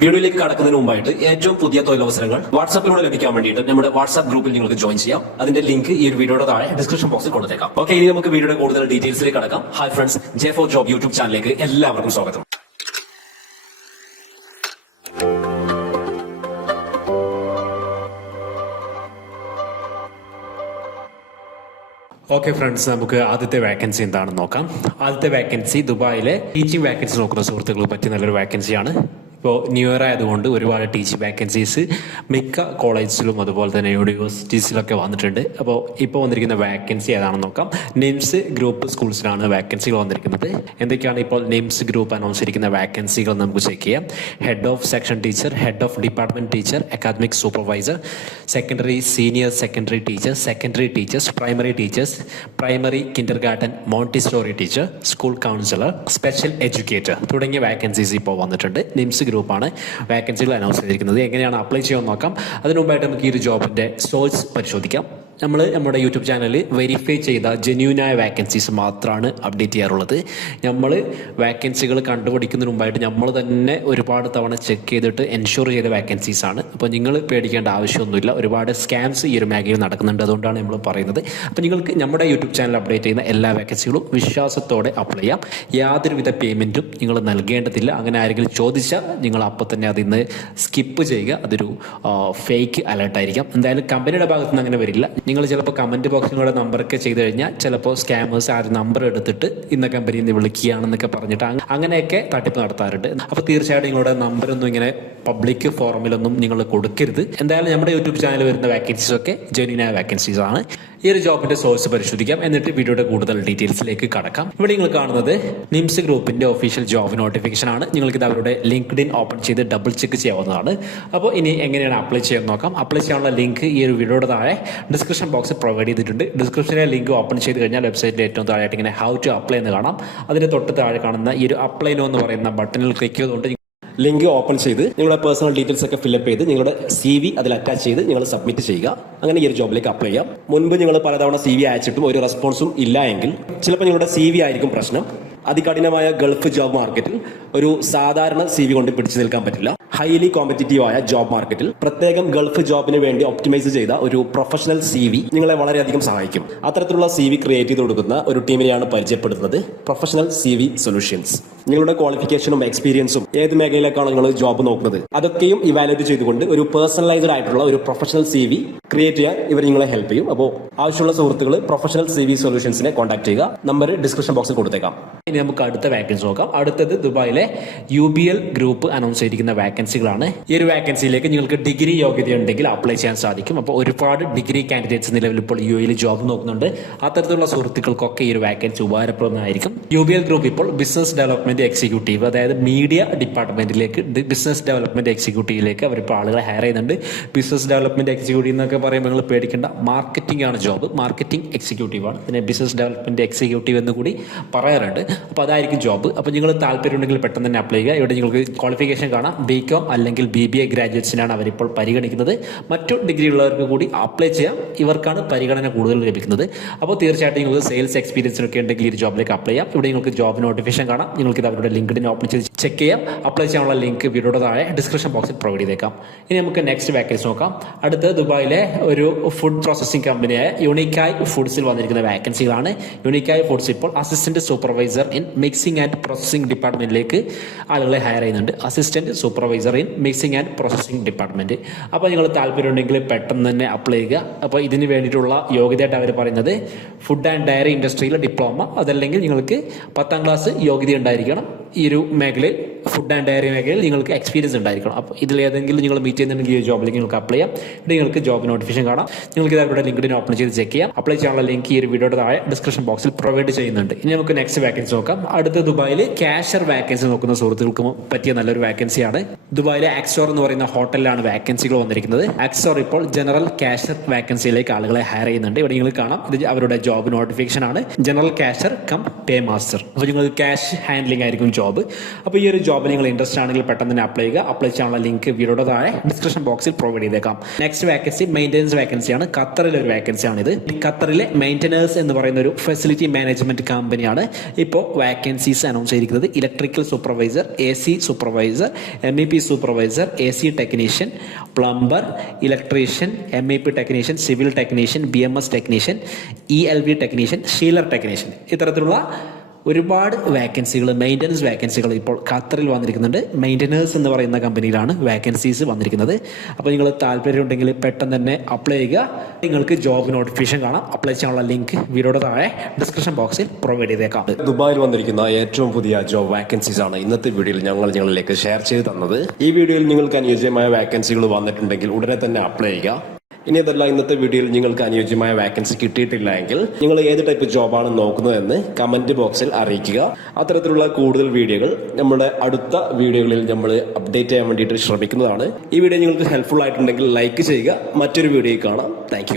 വീഡിയോയിലേക്ക് കടക്കുന്നതിന് മുമ്പായിട്ട് ഏറ്റവും പുതിയ തൊഴിലവസരങ്ങൾ വാട്സാപ്പിലൂടെ ലഭിക്കാൻ വേണ്ടിയിട്ട് നമ്മുടെ വാട്സാപ്പ് ഗ്രൂപ്പിൽ നിങ്ങൾക്ക് ജോയിൻ ചെയ്യാം. അതിന്റെ ലിങ്ക് ഈ ഒരു വീഡിയോയുടെ താഴെ ഡിസ്ക്രിപ്ഷൻ ബോക്സിൽ കൊടുത്തേക്കാം. ഓക്കെ ഇനി നമുക്ക് വീഡിയോയുടെ കൂടുതൽ ഡീറ്റെയിൽസിലേക്ക് കടക്കാം. Hi friends J four job YouTube ചാനലിലേക്ക് എല്ലാവർക്കും സ്വാഗതം. ഓക്കെ ഫ്രണ്ട്സ് നമുക്ക് ആദ്യത്തെ വാക്കൻസി എന്താണെന്ന് നോക്കാം. ആദ്യത്തെ വാക്കൻസി ദുബായിലെ ടീച്ചിങ് വാക്കൻസി നോക്കുന്ന സുഹൃത്തുക്കൾ പറ്റിയ നല്ലൊരു വേക്കൻസിയാണ് ഇപ്പോൾ ന്യൂ ഇയർ ആയതുകൊണ്ട് ഒരുപാട് ടീച്ചിങ് വേക്കൻസീസ് മിക്ക കോളേജിലും അതുപോലെ തന്നെ യൂണിവേഴ്സിറ്റീസിലൊക്കെ വന്നിട്ടുണ്ട്. അപ്പോൾ ഇപ്പോൾ വന്നിരിക്കുന്ന വേക്കൻസി ഏതാണെന്ന് നോക്കാം. നിംസ് ഗ്രൂപ്പ് സ്കൂൾസിലാണ് വേക്കൻസികൾ വന്നിരിക്കുന്നത്. എന്തൊക്കെയാണ് ഇപ്പോൾ നിംസ് ഗ്രൂപ്പ് അനൗൺസ് ചെയ്തിരിക്കുന്ന വേക്കൻസികൾ നമുക്ക് ചെക്ക് ചെയ്യാം. Head of section teacher head of department teacher academic supervisor secondary senior secondary teacher secondary teachers primary teachers primary kindergarten montessori teacher school counsellor special educator തുടങ്ങിയ vacancies ഇപ്പോൾ വന്നിട്ടുണ്ട്. Nymphs ഗ്രൂപ്പാണ്. വേക്കൻസികൾ announce ചെയ്തിരിക്കുന്നത്. എങ്ങനെയാണ് അപ്ലൈ ചെയ്യാൻ നോക്കാം. അതിനുമുമ്പായിട്ട് നമുക്ക് ഈ ഒരു ജോബിന്റെ സോഴ്സ് പരിശോധിക്കാം. നമ്മൾ നമ്മുടെ യൂട്യൂബ് ചാനലിൽ വെരിഫൈ ചെയ്ത ജെന്യൂനായ വാക്കൻസീസ് മാത്രമാണ് അപ്ഡേറ്റ് ചെയ്യാറുള്ളത്. നമ്മൾ വാക്കൻസികൾ കണ്ടുപിടിക്കുന്നതിന് മുമ്പായിട്ട് നമ്മൾ തന്നെ ഒരുപാട് തവണ ചെക്ക് ചെയ്തിട്ട് എൻഷുർ ചെയ്ത വാക്കൻസീസ് ആണ്. അപ്പോൾ നിങ്ങൾ പേടിക്കേണ്ട ആവശ്യമൊന്നുമില്ല. ഒരുപാട് സ്കാംസ് ഈ ഒരു മേഖലയിൽ നടക്കുന്നുണ്ട്. അതുകൊണ്ടാണ് നമ്മൾ പറയുന്നത്. അപ്പോൾ നിങ്ങൾക്ക് നമ്മുടെ യൂട്യൂബ് ചാനൽ അപ്ഡേറ്റ് ചെയ്യുന്ന എല്ലാ വാക്കൻസികളും വിശ്വാസത്തോടെ അപ്ലൈ ചെയ്യാം. യാതൊരുവിധ പേയ്മെന്റും നിങ്ങൾ നൽകേണ്ടതില്ല. അങ്ങനെ ആരെങ്കിലും ചോദിച്ചാൽ നിങ്ങൾ അപ്പോൾ തന്നെ അതിന്ന് സ്കിപ്പ് ചെയ്യുക. അതൊരു ഫേക്ക് അലേർട്ടായിരിക്കാം എന്തായാലും കമ്പനിയുടെ ഭാഗത്തുനിന്ന് അങ്ങനെ വരില്ല. നിങ്ങൾ ചിലപ്പോൾ കമന്റ് ബോക്സിലൂടെ നമ്പറൊക്കെ ചെയ്ത് കഴിഞ്ഞാൽ ചിലപ്പോൾ സ്കാമേഴ്സ് ആ ഒരു നമ്പർ എടുത്തിട്ട് ഇന്ന കമ്പനിയിൽ നിന്ന് വിളിക്കുകയാണെന്നൊക്കെ പറഞ്ഞിട്ട് അങ്ങനെയൊക്കെ തട്ടിപ്പ് നടത്താറുണ്ട്. അപ്പോൾ തീർച്ചയായിട്ടും നിങ്ങളുടെ നമ്പറൊന്നും ഇങ്ങനെ പബ്ലിക് ഫോറമിലൊന്നും നിങ്ങൾ കൊടുക്കരുത്. എന്തായാലും നമ്മുടെ യൂട്യൂബ് ചാനൽ വരുന്ന വേക്കൻസീസ് ഒക്കെ ജെനുവിനായ വേക്കൻസീസ് ആണ്. ഈ ഒരു ജോബിന്റെ സോഴ്സ് പരിശോധിക്കാം. എന്നിട്ട് വീഡിയോയുടെ കൂടുതൽ ഡീറ്റെയിൽസിലേക്ക് കടക്കാം. ഇവിടെ നിങ്ങൾ കാണുന്നത് നിംസ് ഗ്രൂപ്പിന്റെ ഒഫീഷ്യൽ ജോബ് നോട്ടിഫിക്കേഷൻ ആണ്. നിങ്ങൾക്ക് ഇത് അവരുടെ ലിങ്ക്ഡ് ഇൻ ഓപ്പൺ ചെയ്ത് ഡബിൾ ചെക്ക് ചെയ്യാവുന്നതാണ്. അപ്പോൾ ഇനി എങ്ങനെയാണ് അപ്ലൈ ചെയ്യാൻ നോക്കാം. അപ്ലൈ ചെയ്യാനുള്ള ലിങ്ക് ഈ ഒരു വീഡിയോയുടെ താഴെ ഡിസ്ക്രിപ്ഷൻ ബോക്സിൽ പ്രൊവൈഡ് ചെയ്തിട്ടുണ്ട്. ഡിസ്ക്രിപ്ഷനിലെ ലിങ്ക് ഓപ്പൺ ചെയ്ത് കഴിഞ്ഞാൽ വെബ്സൈറ്റിൽ ഏറ്റവും താഴെയായിട്ട് ഇങ്ങനെ ഹൗ ടു അപ്ലൈ എന്ന് കാണാം. അതിന് തൊട്ട് താഴെ കാണുന്ന ഈ ഒരു അപ്ലൈ നോ എന്ന് പറയുന്ന ബട്ടണിൽ ക്ലിക്ക് ചെയ്തുകൊണ്ട് ലിങ്ക് ഓപ്പൺ ചെയ്ത് നിങ്ങളുടെ പേഴ്സണൽ ഡീറ്റെയിൽസ് ഒക്കെ ഫില്ലപ്പ് ചെയ്ത് നിങ്ങളുടെ സി വി അതിൽ അറ്റാച്ച് ചെയ്ത് നിങ്ങൾ സബ്മിറ്റ് ചെയ്യുക. അങ്ങനെ ഈ ഒരു ജോബിലേക്ക് അപ്ലൈ ചെയ്യാം. മുൻപ് നിങ്ങൾ പലതവണ സി വി അയച്ചിട്ടും ഒരു റെസ്പോൺസും ഇല്ല എങ്കിൽ ചിലപ്പോൾ നിങ്ങളുടെ സി വി ആയിരിക്കും പ്രശ്നം. അതികഠിനമായ ഗൾഫ് ജോബ് മാർക്കറ്റിൽ ഒരു സാധാരണ സി വി കൊണ്ട് പിടിച്ചു നിൽക്കാൻ പറ്റില്ല. ഹൈലി കോമ്പറ്റിറ്റീവായ ജോബ് മാർക്കറ്റിൽ പ്രത്യേകം ഗൾഫ് ജോബിന് വേണ്ടി ഒപ്റ്റിമൈസ് ചെയ്ത ഒരു പ്രൊഫഷണൽ സി വി നിങ്ങളെ വളരെയധികം സഹായിക്കും. അത്തരത്തിലുള്ള സി വി ക്രിയേറ്റ് ചെയ്ത് കൊടുക്കുന്ന ഒരു ടീമിനെയാണ് പരിചയപ്പെടുത്തുന്നത് പ്രൊഫഷണൽ സി വി സൊല്യൂഷൻസ് നിങ്ങളുടെ ക്വാളിഫിക്കേഷനും എക്സ്പീരിയൻസും ഏത് മേഖലയിലേക്കാണ് നിങ്ങൾ ജോബ് നോക്കുന്നത്? അതൊക്കെയും ഇവാലുവേറ്റ് ചെയ്തുകൊണ്ട് ഒരു പേഴ്സണലൈസ്ഡ് ആയിട്ടുള്ള ഒരു പ്രൊഫഷണൽ സി വി ക്രിയേറ്റ് ചെയ്യാൻ ഇവർ നിങ്ങളെ ഹെൽപ്പ് ചെയ്യും. അപ്പോൾ ആവശ്യമുള്ള സുഹൃത്തുക്കൾ പ്രൊഫഷണൽ സി വി സൊല്യൂഷൻസിനെ കോൺടാക്ട് ചെയ്യുക. നമ്പർ ഡിസ്ക്രിപ്ഷൻ ബോക്സിൽ കൊടുത്തേക്കാം. ഇനി നമുക്ക് അടുത്ത വാക്കൻസ് നോക്കാം. അടുത്തത് ദുബായിലെ U B L group announce ചെയ്തിരിക്കുന്ന വേക്കൻസികളാണ് ഈ ഒരു വേക്കൻസിയിലേക്ക് നിങ്ങൾക്ക് ഡിഗ്രി യോഗ്യത ഉണ്ടെങ്കിൽ അപ്ലൈ ചെയ്യാൻ സാധിക്കും. അപ്പോൾ ഒരുപാട് ഡിഗ്രി കാൻഡിഡേറ്റ്സ് നിലവിൽ ഇപ്പോൾ യു എയിൽ ജോബ് നോക്കുന്നുണ്ട്. അത്തരത്തിലുള്ള സുഹൃത്തുക്കൾക്കൊക്കെ ഈ ഒരു വേക്കൻസി ഉപകാരപ്രദമായിരിക്കും. യു ബി എൽ ഗ്രൂപ്പ് ഇപ്പോൾ ബിസിനസ് ഡെവലപ്മെന്റ് എക്സിക്യൂട്ടീവ് അതായത് മീഡിയ ഡിപ്പാർട്ട്മെന്റിലേക്ക് ബിസിനസ് ഡെവലപ്മെന്റ് എക്സിക്യൂട്ടീവിലേക്ക് അവരിപ്പോൾ ആളുകളെ ഹയർ ചെയ്യുന്നുണ്ട്. ബിസിനസ് ഡെവലപ്മെന്റ് എക്സിക്യൂട്ടീവ് എന്നൊക്കെ പറയുമ്പോൾ നിങ്ങൾ പേടിക്കേണ്ട മാർക്കറ്റിംഗ് ആണ് ജോബ് മാർക്കറ്റിംഗ് എക്സിക്യൂട്ടീവ് ആണ്. പിന്നെ ബിസിനസ് ഡെവലപ്മെന്റ് എക്സിക്യൂട്ടീവ് എന്ന് കൂടി പറയാറുണ്ട്. അപ്പോൾ അതായിരിക്കും ജോബ് അപ്പോൾ നിങ്ങൾ താല്പര്യമുണ്ടെങ്കിൽ പെട്ടെന്ന് തന്നെ അപ്ലൈ ചെയ്യുക. ഇവിടെ നിങ്ങൾക്ക് ക്വാളിഫിക്കേഷൻ കാണാം. ബി കോം അല്ലെങ്കിൽ ബി ബി എ ഗ്രാജുവേറ്റ്സിനാണ് അവരിപ്പോൾ പരിഗണിക്കുന്നത്. മറ്റു ഡിഗ്രി ഉള്ളവർക്ക് കൂടി അപ്ലൈ ചെയ്യാം. ഇവർക്കാണ് പരിഗണന കൂടുതൽ ലഭിക്കുന്നത്. അപ്പോൾ തീർച്ചയായിട്ടും നിങ്ങൾക്ക് സെയിൽസ് എക്സ്പീരിയൻസിനൊക്കെ ഉണ്ടെങ്കിൽ ഈ ജോബിലേക്ക് അപ്ലൈ ചെയ്യാം. ഇവിടെ നിങ്ങൾക്ക് ജോബ് നോട്ടിഫിക്കേഷൻ കാണാം. നിങ്ങൾക്ക് ഇത് അവരുടെ ലിങ്ക്ഡിൻ ഓപ്പൺ ചെയ്ത് ചെക്ക് ചെയ്യാം. അപ്ലൈ ചെയ്യാനുള്ള ലിങ്ക് വീഡിയോയുടെ താഴെ ഡിസ്ക്രിപ്ഷൻ ബോക്സിൽ പ്രൊവൈഡ് ചെയ്തേക്കാം. ഇനി നമുക്ക് നെക്സ്റ്റ് വാക്കൻസി നോക്കാം. അടുത്ത് ദുബായിലെ ഒരു ഫുഡ് പ്രോസസ്സിംഗ് കമ്പനിയായ യുണിക്കായ് ഫുഡ്സിൽ വന്നിരിക്കുന്ന വാക്കൻസികളാണ് യുണിക്കായ് ഫുഡ്സ് ഇപ്പോൾ assistant supervisor in mixing and processing ഡിപ്പാർട്ട്മെന്റിലേക്ക് ആളുകളെ ഹയർ ചെയ്യുന്നുണ്ട്. Assistant supervisor in mixing and processing department അപ്പോൾ നിങ്ങൾ താല്പര്യമുണ്ടെങ്കിൽ പെട്ടെന്ന് തന്നെ അപ്ലൈ ചെയ്യുക. അപ്പോൾ ഇതിന് വേണ്ടിയിട്ടുള്ള യോഗ്യതയായിട്ട് അവർ പറയുന്നത് ഫുഡ് ആൻഡ് ഡയറി ഇൻഡസ്ട്രിയിലെ ഡിപ്ലോമ അതല്ലെങ്കിൽ നിങ്ങൾക്ക് പത്താം ക്ലാസ് യോഗ്യത ഉണ്ടായിരിക്കണം. ഈ ഒരു മേഖലയിൽ ഫുഡ് ആൻഡ് ഡയറി മേഖലയിൽ നിങ്ങൾക്ക് എക്സ്പീരിയൻസ് ഉണ്ടായിരിക്കണം. അപ്പോൾ ഇതിൽ ഏതെങ്കിലും നിങ്ങൾ മീറ്റ് ചെയ്യുന്നുണ്ടെങ്കിൽ ഈ ജോബിലേക്ക് നിങ്ങൾക്ക് അപ്ലൈ ചെയ്യാം. ഇവിടെ നിങ്ങൾക്ക് ജോബ് നോട്ടിഫിക്കേഷൻ കാണാം. നിങ്ങൾക്ക് ഇതായിട്ട് ലിങ്കിഡിൻ ഓപ്പൺ ചെയ്ത് ചെക്ക് ചെയ്യാം. അപ്ലൈ ചെയ്യാനുള്ള ലിങ്ക് ഈ ഒരു വീഡിയോയുടെ താഴെ ഡിസ്ക്രിപ്ഷൻ ബോക്സിൽ പ്രൊവൈഡ് ചെയ്യുന്നുണ്ട്. ഇനി നമുക്ക് നെക്സ്റ്റ് വാക്കൻസി നോക്കാം. അടുത്ത ദുബായിൽ ക്യാഷർ വാക്കൻസി നോക്കുന്ന സുഹൃത്തുക്കൾക്ക് പറ്റിയ നല്ലൊരു വാക്കൻസിയാണ് ദുബായിലെ ആക്സോർ എന്ന് പറയുന്ന ഹോട്ടലിലാണ് വാക്കൻസികൾ വന്നിരിക്കുന്നത്. ആക്സോർ ഇപ്പോൾ ജനറൽ ക്യാഷർ വാക്കൻസിയിലേക്ക് ആളുകളെ ഹയർ ചെയ്യുന്നുണ്ട്. ഇവിടെ നിങ്ങൾ കാണാം. ഇത് അവരുടെ ജോബ് നോട്ടിഫിക്കേഷൻ ആണ്. General cashier cum pay master അപ്പോൾ നിങ്ങൾക്ക് ക്യാഷ് ഹാൻഡ്ലിംഗ് ആയിരിക്കും ജോബ് അപ്പോൾ ഈ ഒരു ജോബ് ജോബിൽ നിങ്ങൾ ഇൻട്രസ്റ്റ് ആണെങ്കിൽ പെട്ടെന്ന് തന്നെ അപ്ലൈ ചെയ്യുക. അപ്ലൈ ചെയ്യാനുള്ള ലിങ്ക് വീഡിയോയുടെ താഴെ ഡിസ്ക്രിപ്ഷൻ ബോക്സിൽ പ്രൊവൈഡ് ചെയ്തേക്കാം. നെക്സ്റ്റ് വേക്കൻസി മെയിന്റെനൻസ് വേക്കൻസിയാണ് ഖത്തറിലെ ഒരു വേക്കൻസിയാണ് ഇത് ഖത്തറിലെ മെയിന്റനേഴ്സ് എന്ന് പറയുന്ന ഒരു ഫെസിലിറ്റി മാനേജ്മെന്റ് കമ്പനിയാണ് ഇപ്പോൾ വാക്കൻസീസ് അനൗൺസ് ചെയ്തിരിക്കുന്നത് electrical supervisor A C supervisor M E P supervisor A C technician plumber electrician M E P technician civil technician B M S technician E L V technician chiller technician ഇത്തരത്തിലുള്ള ഒരുപാട് വേക്കൻസികൾ maintenance വേക്കൻസികൾ ഇപ്പോൾ ഖത്തറിൽ വന്നിരിക്കുന്നുണ്ട്. മെയിന്റനേഴ്സ് എന്ന് പറയുന്ന കമ്പനിയിലാണ് vacancies വന്നിരിക്കുന്നത്. അപ്പോൾ നിങ്ങൾ താല്പര്യമുണ്ടെങ്കിൽ പെട്ടെന്ന് തന്നെ അപ്ലൈ ചെയ്യുക. നിങ്ങൾക്ക് ജോബ് നോട്ടിഫിക്കേഷൻ കാണാം. അപ്ലൈ ചെയ്യാനുള്ള ലിങ്ക് വീഡിയോയുടെ താഴെ ഡിസ്ക്രിപ്ഷൻ ബോക്സിൽ പ്രൊവൈഡ് ചെയ്തേക്കാം. ദുബായിൽ വന്നിരിക്കുന്ന ഏറ്റവും പുതിയ ജോബ് വാക്കൻസീസ് ആണ് ഇന്നത്തെ വീഡിയോയിൽ ഞങ്ങൾ നിങ്ങളിലേക്ക് ഷെയർ ചെയ്ത് തന്നത്. ഈ വീഡിയോയിൽ നിങ്ങൾക്ക് അനുയോജ്യമായ വാക്കൻസികൾ വന്നിട്ടുണ്ടെങ്കിൽ ഉടനെ തന്നെ അപ്ലൈ ചെയ്യുക. ഇനി അതല്ല ഇന്നത്തെ വീഡിയോയിൽ നിങ്ങൾക്ക് അനുയോജ്യമായ വാക്കൻസി കിട്ടിയിട്ടില്ല എങ്കിൽ നിങ്ങൾ ഏത് ടൈപ്പ് ജോബാണ് നോക്കുന്നതെന്ന് കമന്റ് ബോക്സിൽ അറിയിക്കുക. അത്തരത്തിലുള്ള കൂടുതൽ വീഡിയോകൾ നമ്മുടെ അടുത്ത വീഡിയോകളിൽ നമ്മൾ അപ്ഡേറ്റ് ചെയ്യാൻ വേണ്ടിയിട്ട് ശ്രമിക്കുന്നതാണ്. ഈ വീഡിയോ നിങ്ങൾക്ക് ഹെൽപ്ഫുൾ ആയിട്ടുണ്ടെങ്കിൽ ലൈക്ക് ചെയ്യുക. മറ്റൊരു വീഡിയോയിൽ കാണാം. താങ്ക്